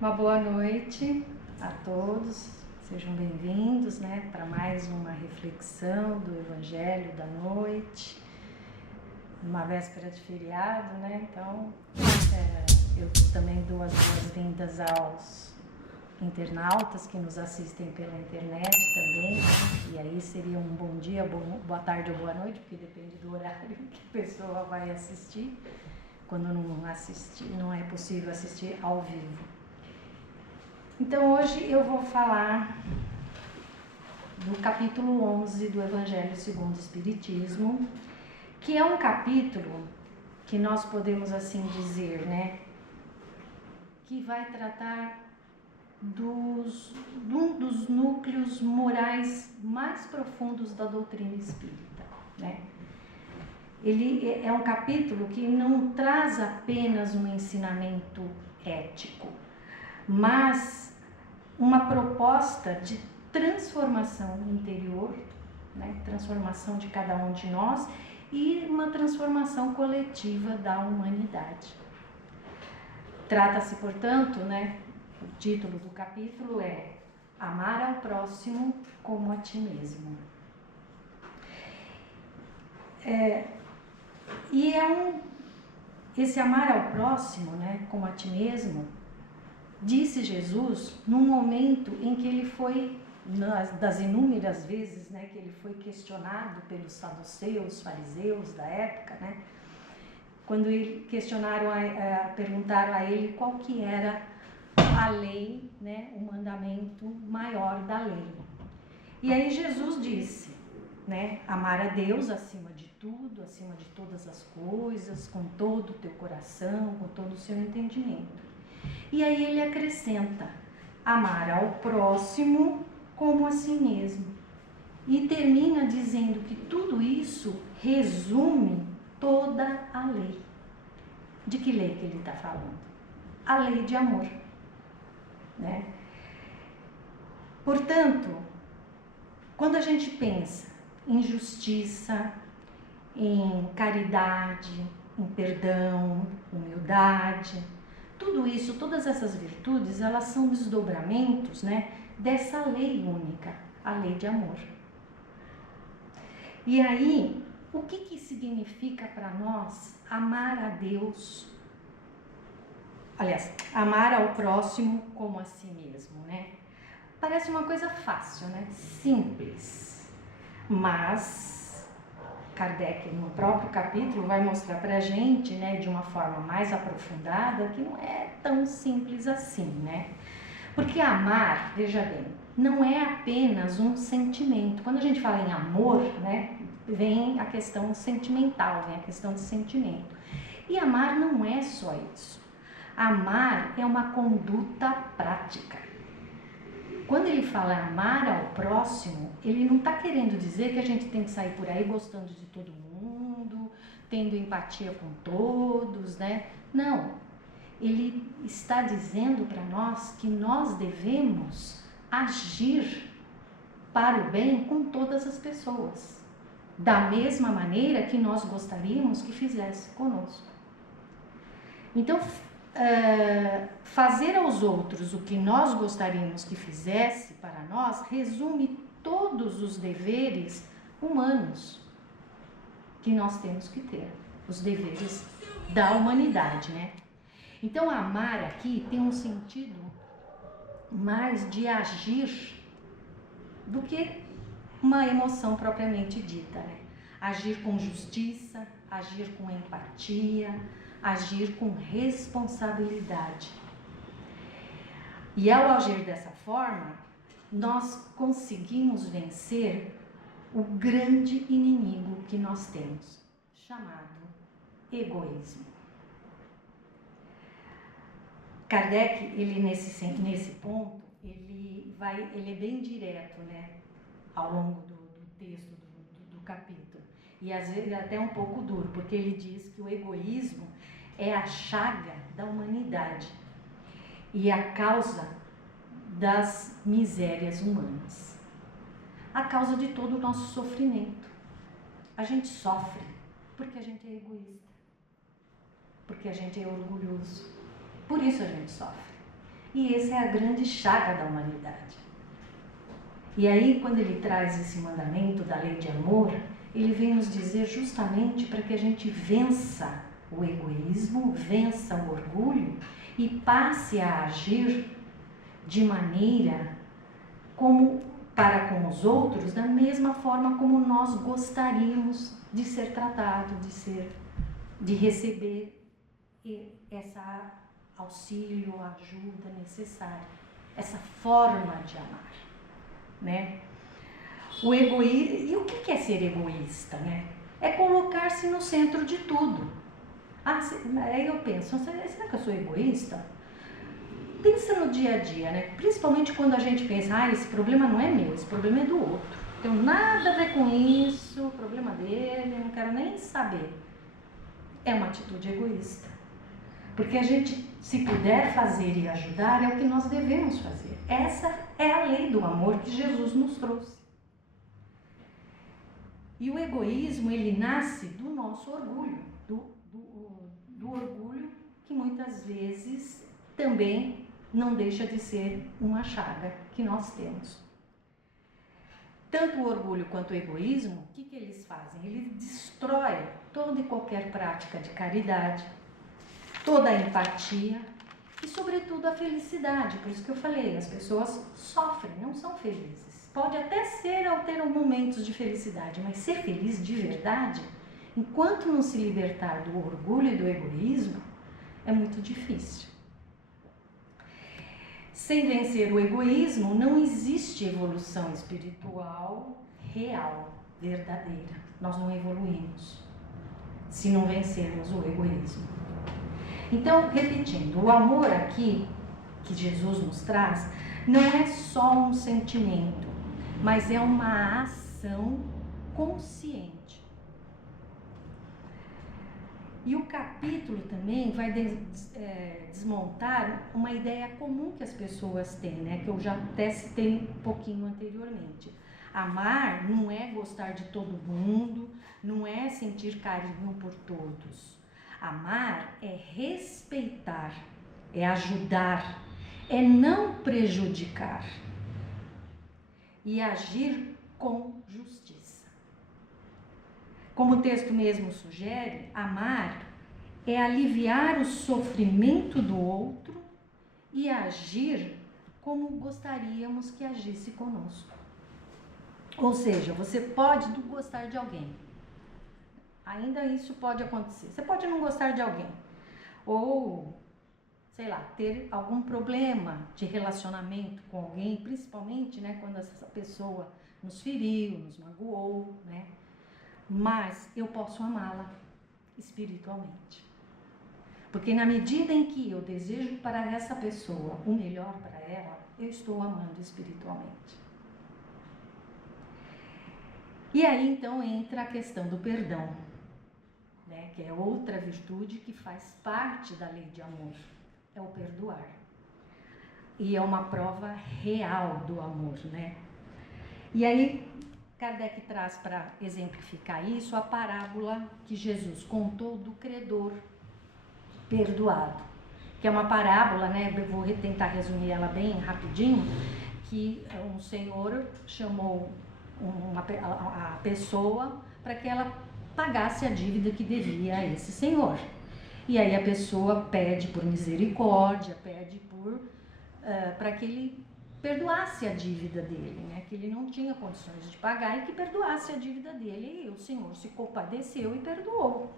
Uma boa noite a todos, sejam bem-vindos, para mais uma reflexão do Evangelho da Noite, uma véspera de feriado, Então, eu também dou as boas-vindas aos internautas que nos assistem pela internet também, E aí seria um bom dia, boa tarde ou boa noite, porque depende do horário que a pessoa vai assistir, quando não é possível assistir ao vivo. Então hoje eu vou falar do capítulo 11 do Evangelho segundo o Espiritismo, que é um capítulo que nós podemos assim dizer, que vai tratar um dos núcleos morais mais profundos da doutrina espírita, Ele é um capítulo que não traz apenas um ensinamento ético, mas uma proposta de transformação interior, transformação de cada um de nós e uma transformação coletiva da humanidade. Trata-se, portanto, o título do capítulo é Amar ao próximo como a ti mesmo. Esse amar ao próximo, como a ti mesmo, disse Jesus num momento em que ele foi, das inúmeras vezes que ele foi questionado pelos saduceus, fariseus da época, quando perguntaram a ele qual que era a lei, o mandamento maior da lei. E aí Jesus disse, amar a Deus acima de tudo, acima de todas as coisas, com todo o teu coração, com todo o seu entendimento. E aí ele acrescenta, amar ao próximo como a si mesmo. E termina dizendo que tudo isso resume toda a lei. De que lei que ele está falando? A lei de amor. Portanto, quando a gente pensa em justiça, em caridade, em perdão, humildade, tudo isso, todas essas virtudes, elas são desdobramentos, dessa lei única, a lei de amor. E aí, o que significa para nós amar a Deus? Aliás, amar ao próximo como a si mesmo, Parece uma coisa fácil, simples, mas Kardec, no próprio capítulo, vai mostrar para a gente, de uma forma mais aprofundada, que não é tão simples assim, Porque amar, veja bem, não é apenas um sentimento. Quando a gente fala em amor, vem a questão sentimental, vem a questão de sentimento. E amar não é só isso. Amar é uma conduta prática. Quando ele fala amar ao próximo, ele não está querendo dizer que a gente tem que sair por aí gostando de todo mundo, tendo empatia com todos, Não. Ele está dizendo para nós que nós devemos agir para o bem com todas as pessoas, da mesma maneira que nós gostaríamos que fizesse conosco. Então, fazer aos outros o que nós gostaríamos que fizesse para nós resume todos os deveres humanos que nós temos que ter, os deveres da humanidade, Então, amar aqui tem um sentido mais de agir do que uma emoção propriamente dita, Agir com justiça, agir com empatia, agir com responsabilidade. E ao agir dessa forma, nós conseguimos vencer o grande inimigo que nós temos, chamado egoísmo. Kardec, ele nesse ponto, ele é bem direto, ao longo do texto do capítulo. E às vezes até um pouco duro, porque ele diz que o egoísmo é a chaga da humanidade e a causa das misérias humanas. A causa de todo o nosso sofrimento. A gente sofre porque a gente é egoísta, porque a gente é orgulhoso. Por isso a gente sofre. E essa é a grande chaga da humanidade. E aí, quando ele traz esse mandamento da lei de amor, ele vem nos dizer justamente para que a gente vença o egoísmo, vença o orgulho e passe a agir de maneira como para com os outros, da mesma forma como nós gostaríamos de ser tratado, de receber essa auxílio, ajuda necessária, essa forma de amar, né? E o que é ser egoísta, né? É colocar-se no centro de tudo. Aí eu penso, será que eu sou egoísta? Pensa no dia a dia, né? Principalmente quando a gente pensa, esse problema não é meu, esse problema é do outro. Não tenho nada a ver com isso, o problema dele, eu não quero nem saber. É uma atitude egoísta. Porque a gente, se puder fazer e ajudar, é o que nós devemos fazer. Essa é a lei do amor que Jesus nos trouxe. E o egoísmo, ele nasce do nosso orgulho, do orgulho que muitas vezes também não deixa de ser uma chaga que nós temos. Tanto o orgulho quanto o egoísmo, o que eles fazem? Eles destroem toda e qualquer prática de caridade, toda a empatia e, sobretudo, a felicidade. Por isso que eu falei, as pessoas sofrem, não são felizes. Pode até ser ao ter momentos de felicidade, mas ser feliz de verdade, enquanto não se libertar do orgulho e do egoísmo, é muito difícil. Sem vencer o egoísmo, não existe evolução espiritual real, verdadeira. Nós não evoluímos se não vencermos o egoísmo. Então, repetindo, o amor aqui que Jesus nos traz não é só um sentimento, mas é uma ação consciente. E o capítulo também vai desmontar uma ideia comum que as pessoas têm, né? Que eu já até citei um pouquinho anteriormente. Amar não é gostar de todo mundo, não é sentir carinho por todos. Amar é respeitar, é ajudar, é não prejudicar e agir com justiça. Como o texto mesmo sugere, amar é aliviar o sofrimento do outro e agir como gostaríamos que agisse conosco. Ou seja, você pode não gostar de alguém. Ainda isso pode acontecer. Você pode não gostar de alguém. Ou, sei lá, ter algum problema de relacionamento com alguém, principalmente, né, quando essa pessoa nos feriu, nos magoou, né? Mas eu posso amá-la espiritualmente. Porque na medida em que eu desejo para essa pessoa o melhor para ela, eu estou amando espiritualmente. E aí então entra a questão do perdão, né, que é outra virtude que faz parte da lei de amor, é o perdoar. E é uma prova real do amor, né? E aí Kardec traz para exemplificar isso a parábola que Jesus contou do credor perdoado, que é uma parábola, né? Eu vou tentar resumir ela bem rapidinho, que um senhor chamou a pessoa para que ela pagasse a dívida que devia a esse senhor. E aí a pessoa pede por misericórdia, pede para que ele perdoasse a dívida dele, né? Que ele não tinha condições de pagar e que perdoasse a dívida dele. E o Senhor se compadeceu e perdoou.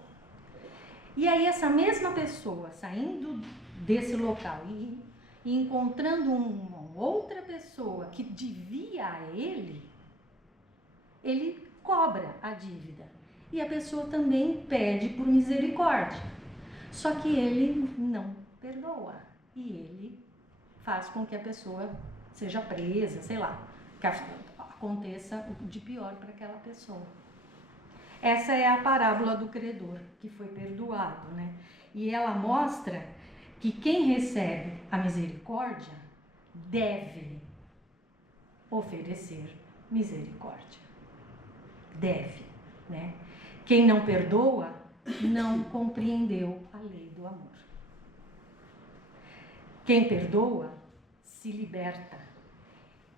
E aí essa mesma pessoa saindo desse local e encontrando uma outra pessoa que devia a ele cobra a dívida. E a pessoa também pede por misericórdia. Só que ele não perdoa. E ele faz com que a pessoa seja presa, sei lá, que aconteça de pior para aquela pessoa. Essa é a parábola do credor que foi perdoado, né? E ela mostra que quem recebe a misericórdia deve oferecer misericórdia. Deve, né? Quem não perdoa não compreendeu a lei do amor. Quem perdoa se liberta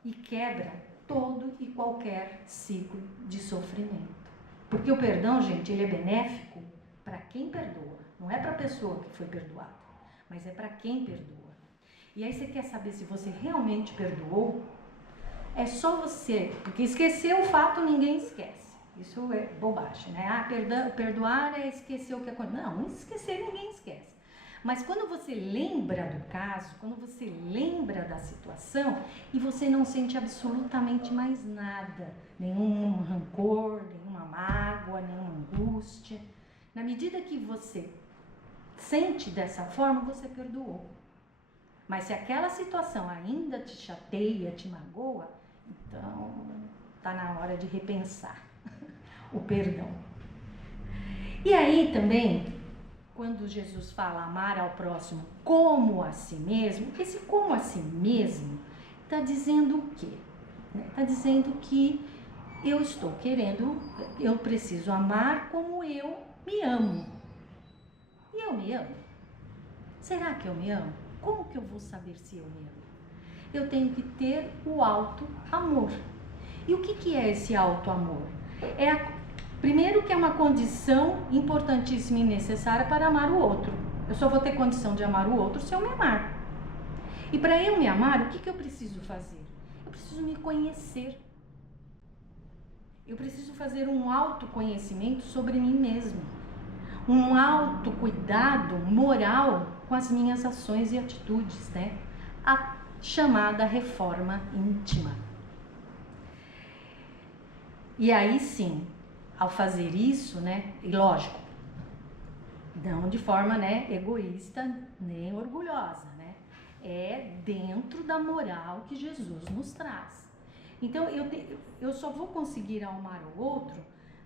e quebra todo e qualquer ciclo de sofrimento. Porque o perdão, gente, ele é benéfico para quem perdoa. Não é para a pessoa que foi perdoada, mas é para quem perdoa. E aí você quer saber se você realmente perdoou? É só você, porque esquecer o fato ninguém esquece. Isso é bobagem, né? Ah, perdoar é esquecer o que aconteceu. Não, esquecer ninguém esquece. Mas quando você lembra do caso, quando você lembra da situação e você não sente absolutamente mais nada, nenhum rancor, nenhuma mágoa, nenhuma angústia, na medida que você sente dessa forma, você perdoou. Mas se aquela situação ainda te chateia, te magoa, então está na hora de repensar o perdão. E aí também, quando Jesus fala amar ao próximo como a si mesmo, esse como a si mesmo está dizendo o quê? Está dizendo que eu preciso amar como eu me amo. E eu me amo? Será que eu me amo? Como que eu vou saber se eu me amo? Eu tenho que ter o auto-amor. E o que é esse auto-amor? Primeiro que é uma condição importantíssima e necessária para amar o outro. Eu só vou ter condição de amar o outro se eu me amar. E para eu me amar, o que eu preciso fazer? Eu preciso me conhecer. Eu preciso fazer um autoconhecimento sobre mim mesmo. Um autocuidado moral com as minhas ações e atitudes, né? A chamada reforma íntima. E aí sim, ao fazer isso, né, e lógico, não de forma, né, egoísta nem orgulhosa, né, é dentro da moral que Jesus nos traz. Então eu só vou conseguir amar o outro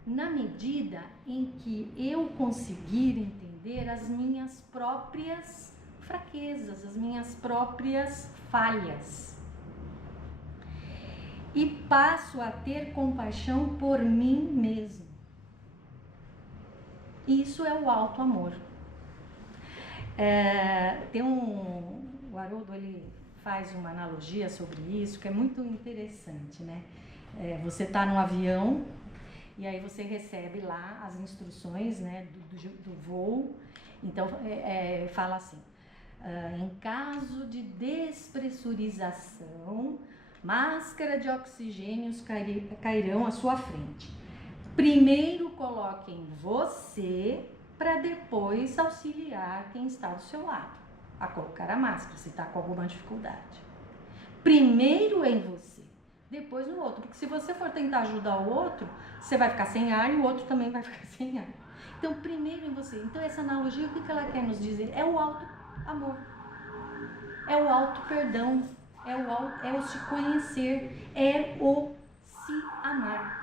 na medida em que eu conseguir entender as minhas próprias fraquezas, as minhas próprias falhas. E passo a ter compaixão por mim mesmo. Isso é o auto-amor. O Haroldo, ele faz uma analogia sobre isso, que é muito interessante, né? Você está num avião e aí você recebe lá as instruções, né, do voo. Então, fala assim, em caso de despressurização, máscara de oxigênio cairão à sua frente. Primeiro coloque em você para depois auxiliar quem está do seu lado a colocar a máscara, se está com alguma dificuldade. Primeiro em você, depois no outro. Porque se você for tentar ajudar o outro, você vai ficar sem ar e o outro também vai ficar sem ar. Então, primeiro em você. Então, essa analogia, o que ela quer nos dizer? É o auto-amor. É o auto-perdão. É o se conhecer. É o se amar.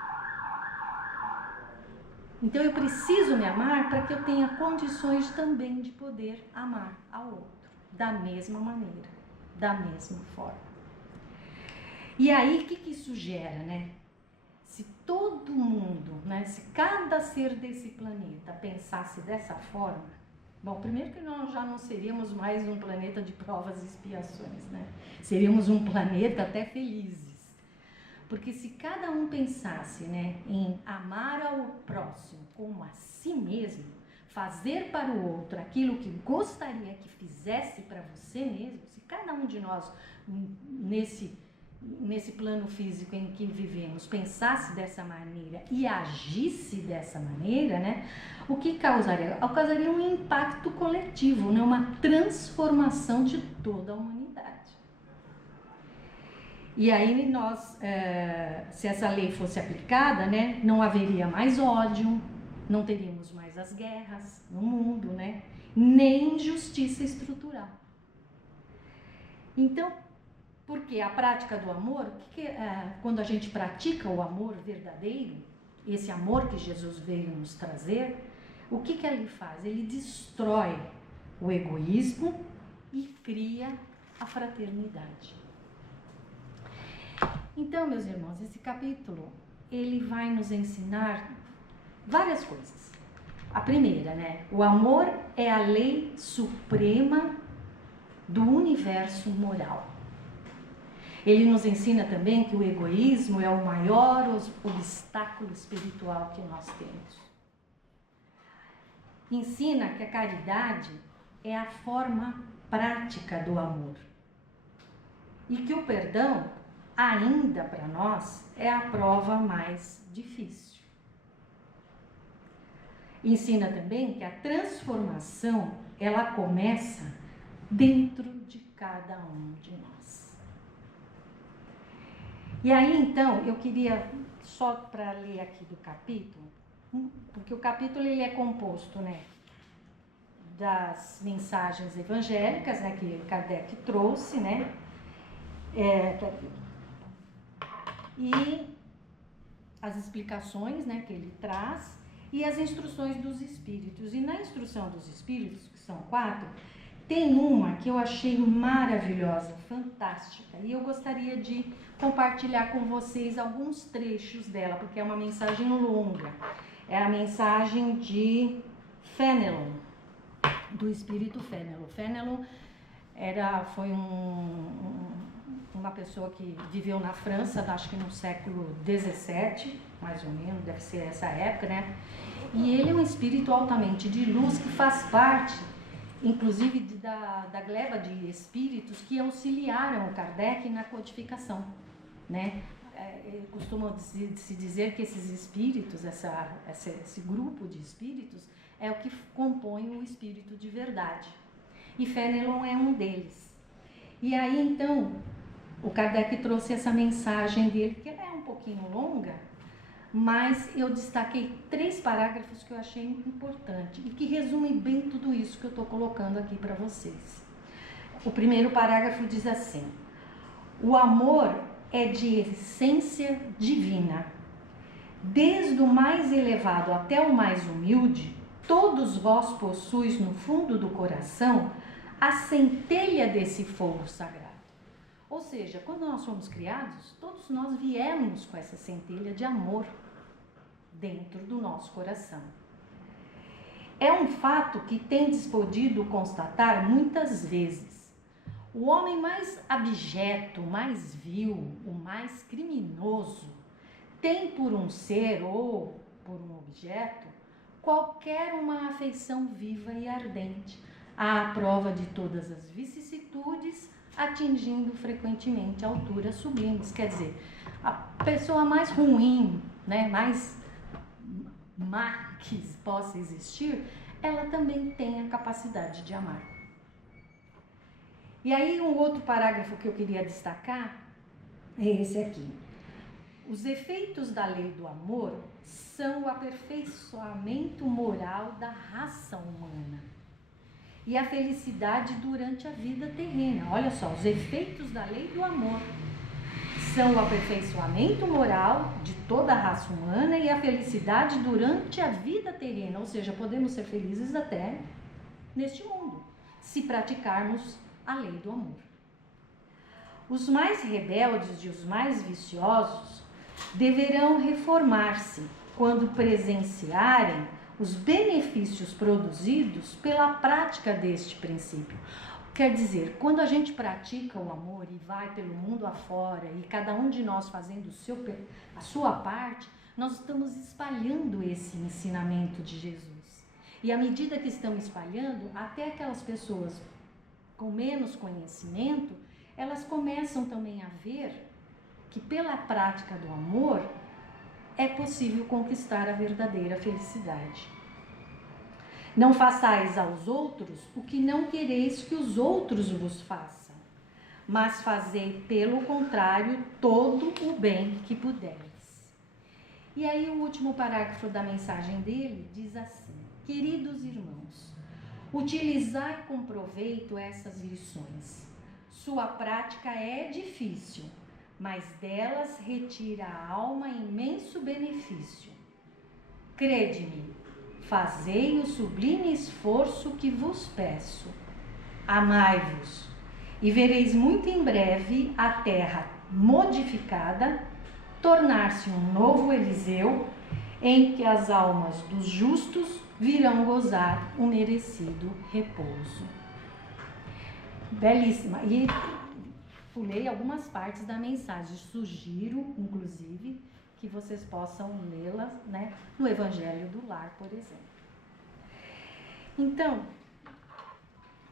Então, eu preciso me amar para que eu tenha condições também de poder amar ao outro. Da mesma maneira. Da mesma forma. E aí, o que isso gera, né? Se todo mundo, né, se cada ser desse planeta pensasse dessa forma, bom, primeiro que nós já não seríamos mais um planeta de provas e expiações, né? Seríamos um planeta até felizes. Porque se cada um pensasse, né, em amar ao próximo como a si mesmo, fazer para o outro aquilo que gostaria que fizesse para você mesmo, se cada um de nós nesse plano físico em que vivemos pensasse dessa maneira e agisse dessa maneira, né, o que causaria? Causaria um impacto coletivo, né, uma transformação de toda a humanidade. E aí nós, se essa lei fosse aplicada, né, não haveria mais ódio, não teríamos mais as guerras no mundo, né, nem injustiça estrutural. Então, porque a prática do amor, quando a gente pratica o amor verdadeiro, esse amor que Jesus veio nos trazer, o que ele faz? Ele destrói o egoísmo e cria a fraternidade. Então, meus irmãos, esse capítulo, ele vai nos ensinar várias coisas. A primeira, né? O amor é a lei suprema do universo moral. Ele nos ensina também que o egoísmo é o maior obstáculo espiritual que nós temos. Ensina que a caridade é a forma prática do amor. E que o perdão, ainda para nós, é a prova mais difícil. Ensina também que a transformação, ela começa dentro de cada um de nós. E aí, então, eu queria, só para ler aqui do capítulo, porque o capítulo ele é composto, né, das mensagens evangélicas, né, que Kardec trouxe, né, e as explicações, né, que ele traz, e as instruções dos espíritos. E na instrução dos espíritos, que são 4, tem uma que eu achei maravilhosa, fantástica, e eu gostaria de compartilhar com vocês alguns trechos dela, porque é uma mensagem longa. É a mensagem de Fenelon, do espírito Fenelon. Fenelon foi uma pessoa que viveu na França, acho que no século XVII, mais ou menos, deve ser essa época, né? E ele é um espírito altamente de luz que faz parte, inclusive, da gleba de espíritos que auxiliaram o Kardec na codificação, né? Costuma se dizer que esses espíritos, esse grupo de espíritos, é o que compõe o espírito de verdade. E Fenelon é um deles. E aí, então, o Kardec trouxe essa mensagem dele, que ela é um pouquinho longa, mas eu destaquei 3 parágrafos que eu achei importante e que resumem bem tudo isso que eu estou colocando aqui para vocês. O primeiro parágrafo diz assim: o amor é de essência divina. Desde o mais elevado até o mais humilde, todos vós possuis no fundo do coração a centelha desse fogo sagrado. Ou seja, quando nós fomos criados, todos nós viemos com essa centelha de amor dentro do nosso coração. É um fato que tendes podido constatar muitas vezes. O homem mais abjeto, mais vil, o mais criminoso, tem por um ser ou por um objeto qualquer uma afeição viva e ardente, à prova de todas as vicissitudes, atingindo frequentemente alturas sublimes. Quer dizer, a pessoa mais ruim, né, mais má que possa existir, ela também tem a capacidade de amar. E aí um outro parágrafo que eu queria destacar é esse aqui. Os efeitos da lei do amor são o aperfeiçoamento moral da raça humana e a felicidade durante a vida terrena. Olha só, os efeitos da lei do amor são o aperfeiçoamento moral de toda a raça humana e a felicidade durante a vida terrena. Ou seja, podemos ser felizes até neste mundo, se praticarmos a lei do amor. Os mais rebeldes e os mais viciosos deverão reformar-se quando presenciarem os benefícios produzidos pela prática deste princípio. Quer dizer, quando a gente pratica o amor e vai pelo mundo afora e cada um de nós fazendo a sua parte, nós estamos espalhando esse ensinamento de Jesus. E à medida que estamos espalhando, até aquelas pessoas com menos conhecimento, elas começam também a ver que pela prática do amor é possível conquistar a verdadeira felicidade. Não façais aos outros o que não quereis que os outros vos façam, mas fazei pelo contrário todo o bem que puderes. E aí o último parágrafo da mensagem dele diz assim: queridos irmãos, utilizai com proveito essas lições. Sua prática é difícil, mas delas retira a alma imenso benefício. Crede-me, fazei o sublime esforço que vos peço. Amai-vos, e vereis muito em breve a terra modificada tornar-se um novo Eliseu, em que as almas dos justos virão gozar o merecido repouso. Belíssima. E pulei algumas partes da mensagem. Sugiro, inclusive, que vocês possam lê-las, né, no Evangelho do Lar, por exemplo. Então,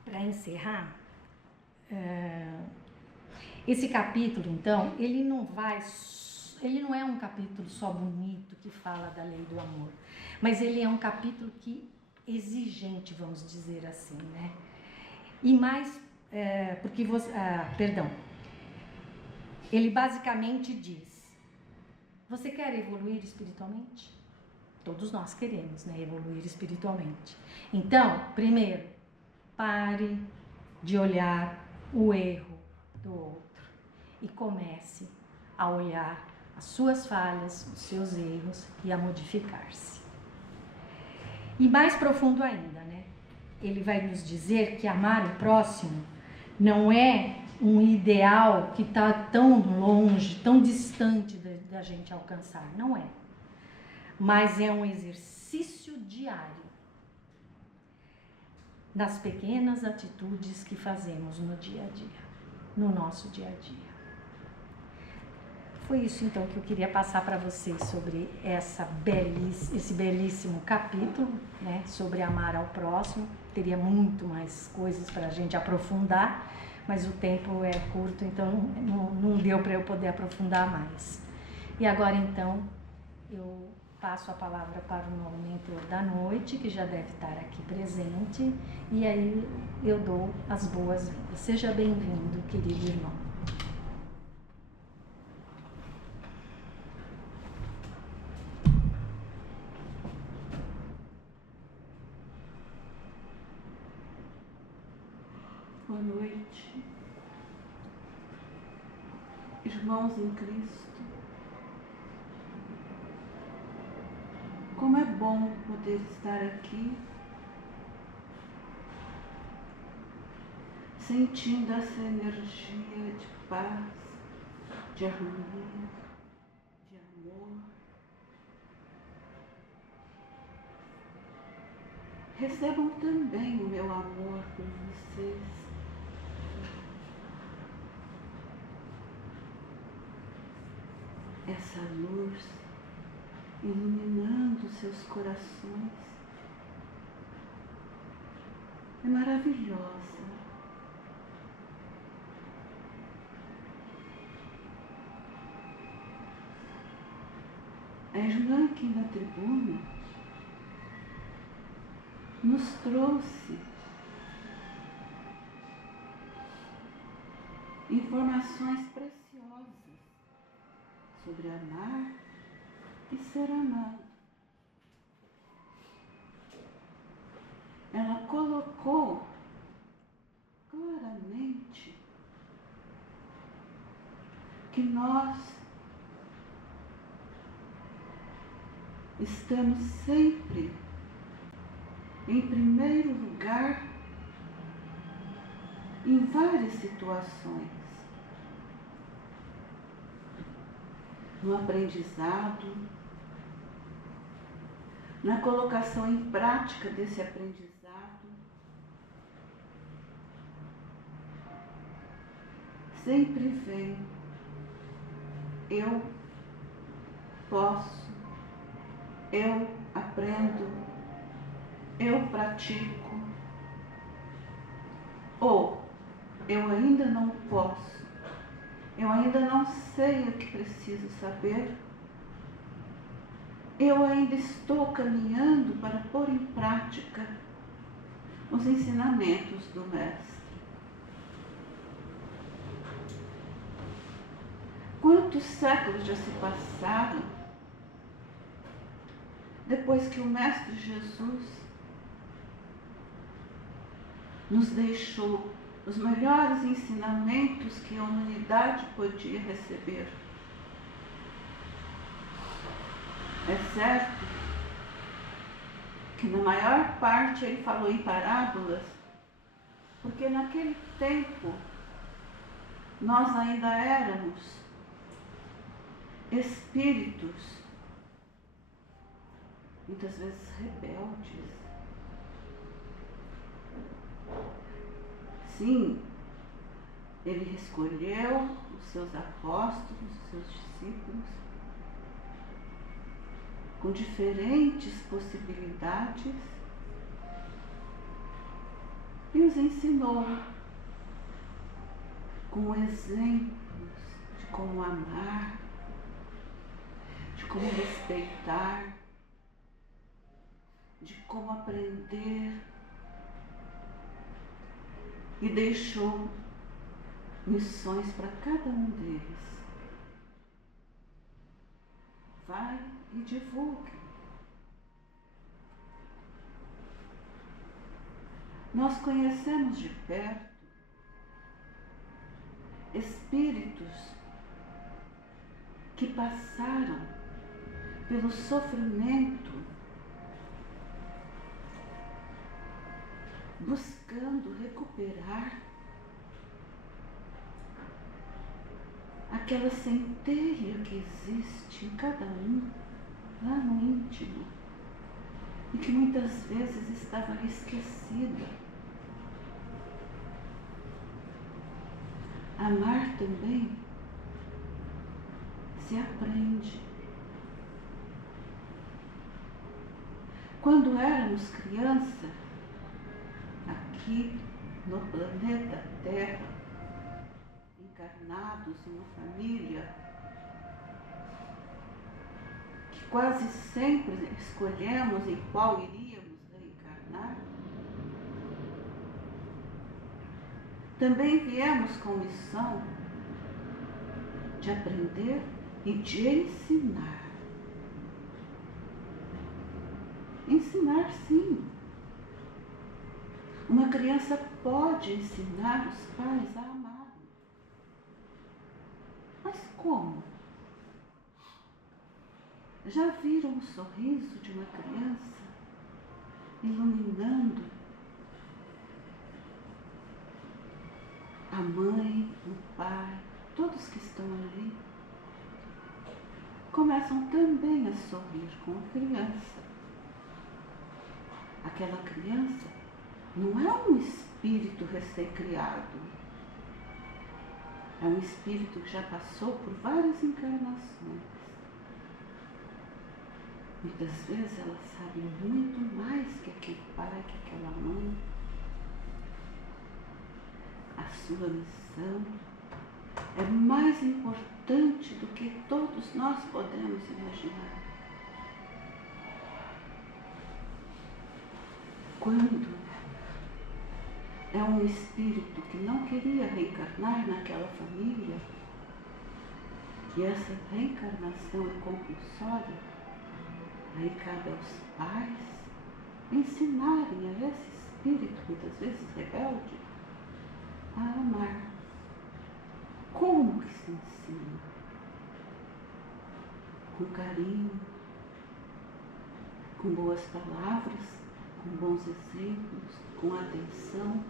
para encerrar, esse capítulo, então, ele não é um capítulo só bonito que fala da lei do amor, mas ele é um capítulo que exigente, vamos dizer assim, né? E mais, ele basicamente diz: você quer evoluir espiritualmente? Todos nós queremos, né, evoluir espiritualmente. Então, primeiro, pare de olhar o erro do outro e comece a olhar as suas falhas, os seus erros e a modificar-se. E mais profundo ainda, né? Ele vai nos dizer que amar o próximo não é um ideal que está tão longe, tão distante da gente alcançar. Não é. Mas é um exercício diário das pequenas atitudes que fazemos no dia a dia, no nosso dia a dia. Foi isso então que eu queria passar para vocês sobre esse belíssimo capítulo, né, sobre amar ao próximo. Teria muito mais coisas para a gente aprofundar, mas o tempo é curto, então não deu para eu poder aprofundar mais. E agora então eu passo a palavra para o novo mentor da noite, que já deve estar aqui presente, e aí eu dou as boas-vindas. Seja bem-vindo, querido irmão. Boa noite, irmãos em Cristo. Como é bom poder estar aqui, sentindo essa energia de paz, de harmonia, de amor. Recebam também o meu amor por vocês. Essa luz iluminando seus corações é maravilhosa. A irmã aqui na tribuna nos trouxe informações preciosas sobre amar e ser amado. Ela colocou claramente que nós estamos sempre em primeiro lugar em várias situações. No aprendizado, na colocação em prática desse aprendizado, sempre vem: eu posso, eu aprendo, eu pratico, ou eu ainda não posso, eu ainda não sei o que preciso saber, eu ainda estou caminhando para pôr em prática os ensinamentos do Mestre. Quantos séculos já se passaram depois que o Mestre Jesus nos deixou os melhores ensinamentos que a humanidade podia receber? É certo que na maior parte ele falou em parábolas, porque naquele tempo nós ainda éramos espíritos, muitas vezes rebeldes. Sim, Ele escolheu os seus apóstolos, os seus discípulos, com diferentes possibilidades e os ensinou com exemplos de como amar, de como respeitar, de como aprender, e deixou missões para cada um deles. Vai e divulgue. Nós conhecemos de perto espíritos que passaram pelo sofrimento, buscando recuperar aquela centelha que existe em cada um, lá no íntimo, e que muitas vezes estava esquecida. Amar também se aprende. Quando éramos criança, aqui no planeta Terra, encarnados em uma família que quase sempre escolhemos em qual iríamos reencarnar, também viemos com missão de aprender e de ensinar. Ensinar, sim. Uma criança pode ensinar os pais a amar. Mas como? Já viram o sorriso de uma criança iluminando a mãe, o pai, todos que estão ali? Começam também a sorrir com a criança. Aquela criança não é um espírito recém-criado. É um espírito que já passou por várias encarnações. Muitas vezes ela sabe muito mais que aquele pai, que aquela mãe. A sua missão é mais importante do que todos nós podemos imaginar. Quando é um espírito que não queria reencarnar naquela família, e essa reencarnação é compulsória, aí cabe aos pais ensinarem a esse espírito, muitas vezes rebelde, a amar. Como que se ensina? Com carinho, com boas palavras, com bons exemplos, com atenção.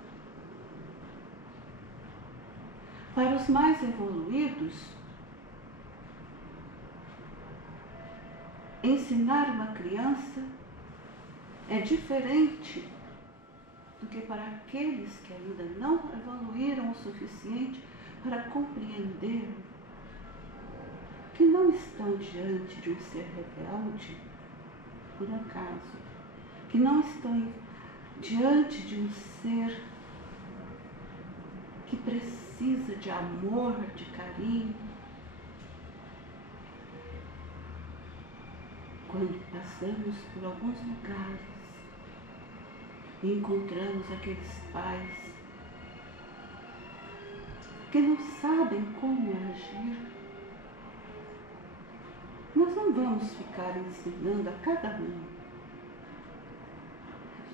Para os mais evoluídos, ensinar uma criança é diferente do que para aqueles que ainda não evoluíram o suficiente para compreender que não estão diante de um ser rebelde por acaso, que não estão diante de um ser que precisa de amor, de carinho. Quando passamos por alguns lugares e encontramos aqueles pais que não sabem como agir, nós não vamos ficar ensinando a cada um,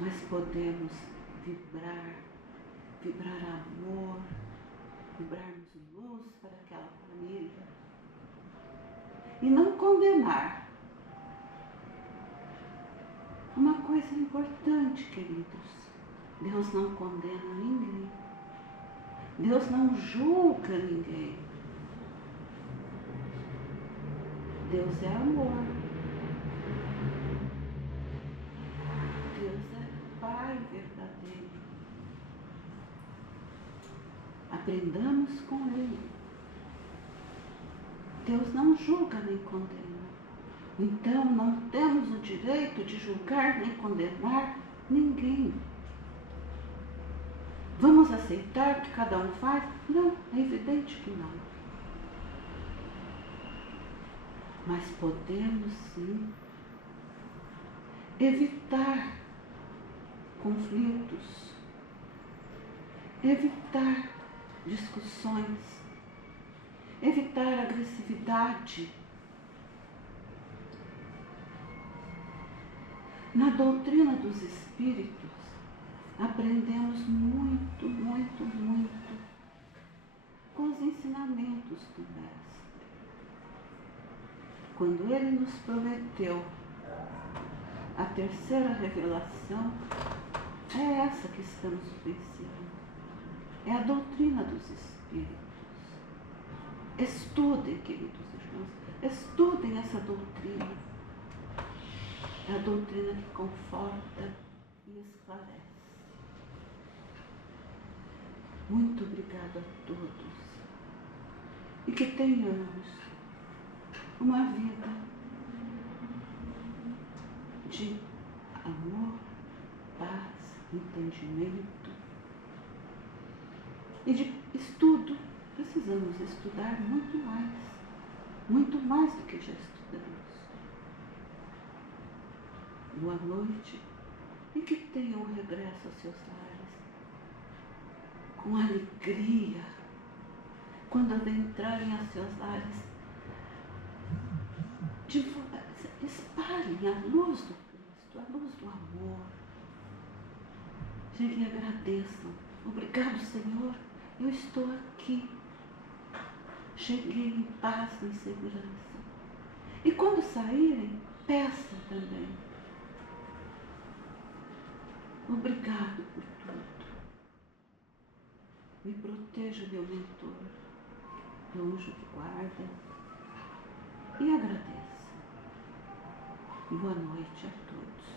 mas podemos vibrar amor, vibrarmos luz para aquela família e não condenar. Uma coisa importante, queridos, Deus não condena ninguém. Deus não julga ninguém. Deus é amor. Deus é Pai verdadeiro. A Aprendamos com Ele. Deus não julga nem condena. Então não temos o direito de julgar nem condenar ninguém. Vamos aceitar o que cada um faz? Não, é evidente que não. Mas podemos sim evitar conflitos, evitar discussões, evitar agressividade. Na doutrina dos espíritos, aprendemos muito, muito, muito com os ensinamentos do Mestre. Quando ele nos prometeu a terceira revelação, é essa que estamos vivenciando. É a doutrina dos espíritos. Estudem, queridos irmãos, estudem essa doutrina. É a doutrina que conforta e esclarece. Muito obrigado a todos. E que tenhamos uma vida de amor, paz, entendimento e de estudo. Precisamos estudar muito mais do que já estudamos. Boa noite e que tenham um regresso aos seus lares com alegria. Quando adentrarem aos seus lares, espalhem a luz do Cristo, a luz do amor. Cheguem e agradeçam. Obrigado, Senhor, eu estou aqui. Cheguei em paz, em segurança. E quando saírem, peçam também. Obrigado por tudo. Me proteja, meu mentor, meu anjo de guarda, e agradeça. Boa noite a todos.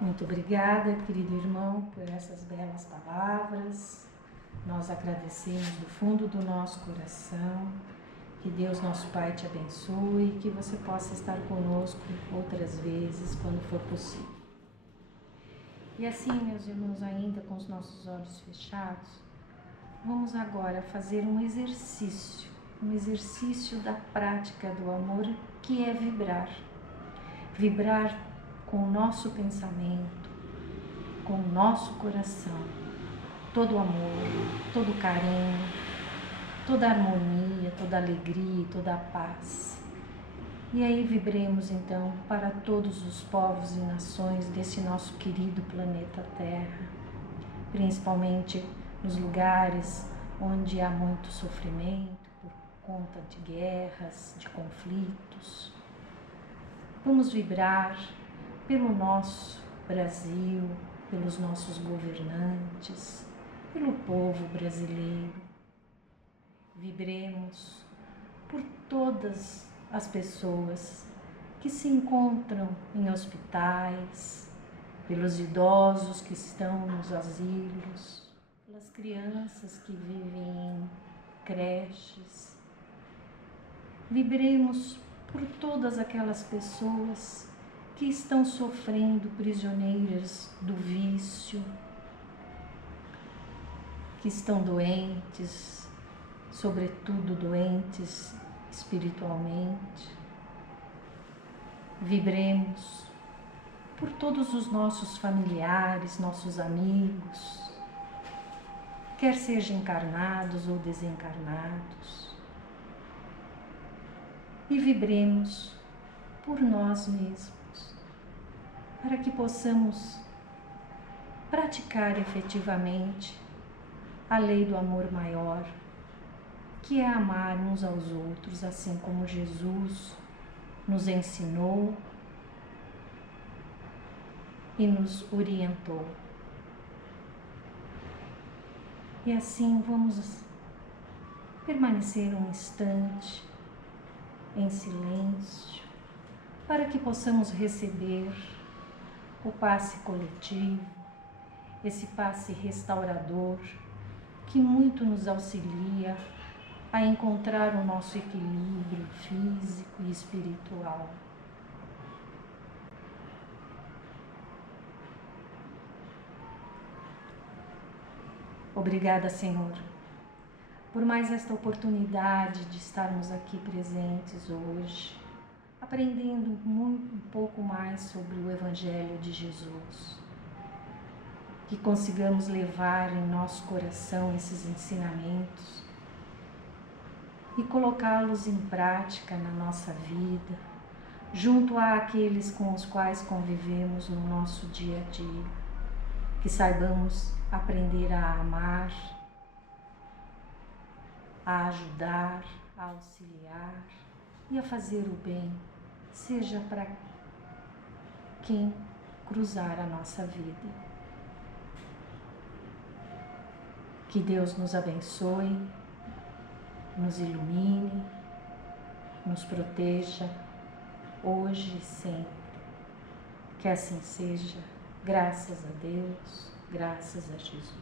Muito obrigada, querido irmão, por essas belas palavras. Nós agradecemos do fundo do nosso coração. Que Deus, nosso Pai, te abençoe e que você possa estar conosco outras vezes, quando for possível. E assim, meus irmãos, ainda com os nossos olhos fechados, vamos agora fazer um exercício da prática do amor, que é vibrar. Vibrar com o nosso pensamento, com o nosso coração, todo o amor, todo o carinho, toda a harmonia, toda a alegria, toda a paz. E aí vibremos então para todos os povos e nações desse nosso querido planeta Terra, principalmente nos lugares onde há muito sofrimento por conta de guerras, de conflitos. Vamos vibrar pelo nosso Brasil, pelos nossos governantes, pelo povo brasileiro. Vibremos por todas as pessoas que se encontram em hospitais, pelos idosos que estão nos asilos, pelas crianças que vivem em creches. Vibremos por todas aquelas pessoas que estão sofrendo, prisioneiras do vício, que estão doentes, sobretudo doentes espiritualmente. Vibremos por todos os nossos familiares, nossos amigos, quer sejam encarnados ou desencarnados. E vibremos por nós mesmos, para que possamos praticar efetivamente a lei do amor maior, que é amar uns aos outros, assim como Jesus nos ensinou e nos orientou. E assim vamos permanecer um instante em silêncio, para que possamos receber o passe coletivo, esse passe restaurador que muito nos auxilia a encontrar o nosso equilíbrio físico e espiritual. Obrigada, Senhor, por mais esta oportunidade de estarmos aqui presentes hoje, aprendendo um pouco mais sobre o Evangelho de Jesus. Que consigamos levar em nosso coração esses ensinamentos e colocá-los em prática na nossa vida, junto àqueles com os quais convivemos no nosso dia a dia. Que saibamos aprender a amar, a ajudar, a auxiliar e a fazer o bem, seja para quem cruzar a nossa vida. Que Deus nos abençoe, nos ilumine, nos proteja, hoje e sempre. Que assim seja, graças a Deus, graças a Jesus.